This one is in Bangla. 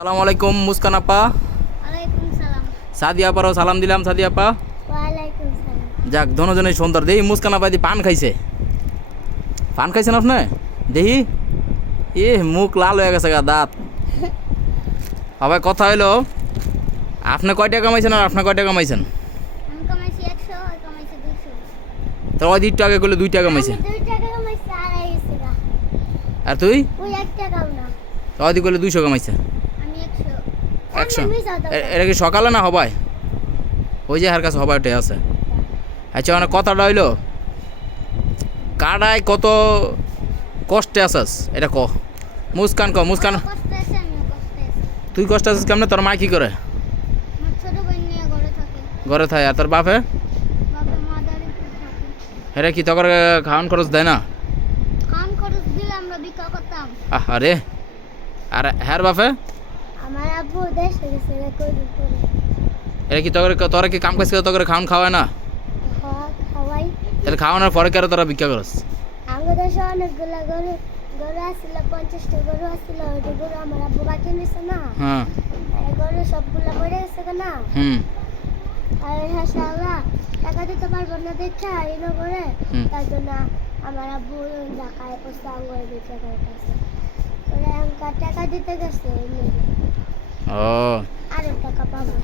আসসালামু আলাইকুম মুস্কান আপা। ওয়ালাইকুম সালাম। সাদিয়া আপারও সালাম দিলাম। সাদিয়া আপা ওয়ালাইকুম সালাম। যাক ধনজনে সুন্দর দেহি মুস্কান আপা দি পান খাইছে। পান খাইছেন আপনি দেহি মুখ লাল হয়ে গেছে গা দাঁত। আবার কথা হইলো আপনি কয় টাকা কামাইছেন আর আপনি কয় টাকা কামাইছেন? আমি কামাইছি 100, ওই কামাইছে 200। তো ওই 2 টাকা করলে 2 টাকা কামাইছে। আমি 2 টাকা কামাইছি আর আইছে গা। আর তুই ওই 1 টাকাও না। তো ওই করলে 200 কামাইছে। আমি 100। 100 আমি যাও দাও। এটা কি সকালে না হবাই? ওই যে হার কাছে হবাই ওটাই আছে। আচ্ছা মানে কথাটা হইলো কাডায় কত কষ্টে আছাস এটা ক। মুস্কান ক মুস্কান। কষ্ট আছে, আমিও কষ্ট আছে। তুই কষ্ট আছিস কেমনে? তোর মা কি করে? আমার ছোট বোন নিয়ে ঘরে থাকে। ঘরে থাকে। আর তোর বাপে বাবা মাদারীপুর থাকে। হেরে কি তোর খাওয়ান খরচ দেয় না? খান খরচ দিলে আমরা ভিক্ষা করতাম। আরে আর হ্যার বাপে আমার আব্বু দেশে গেছে কই করে। এটা কি তোরা কি কাম কাজ করে তোর খাওয়ান খাওয়ায় না? খাওয়াই। তাহলে খাওয়ানোর পরে কেন তোরা ভিক্ষা করস? আমাদের দেশে অনেকগুলা গরু গরু আসছিল, 50টা গরু আসছিল। ওই গরু আমার আব্বু বাকি নিছে না। হ্যাঁ গরু সবগুলা পড়ে গেছে না। হুম আর হ্যাঁ শালা টাকা দিতে পারবো না দেখা এনো করে। তার জন্য আমার আব্বু ঢাকায় পোস্তা আঙ্গুর বিক্রি করতেছে। ওরা আমাকে টাকা দিতে গেছে ও আরো টাকা পাবো।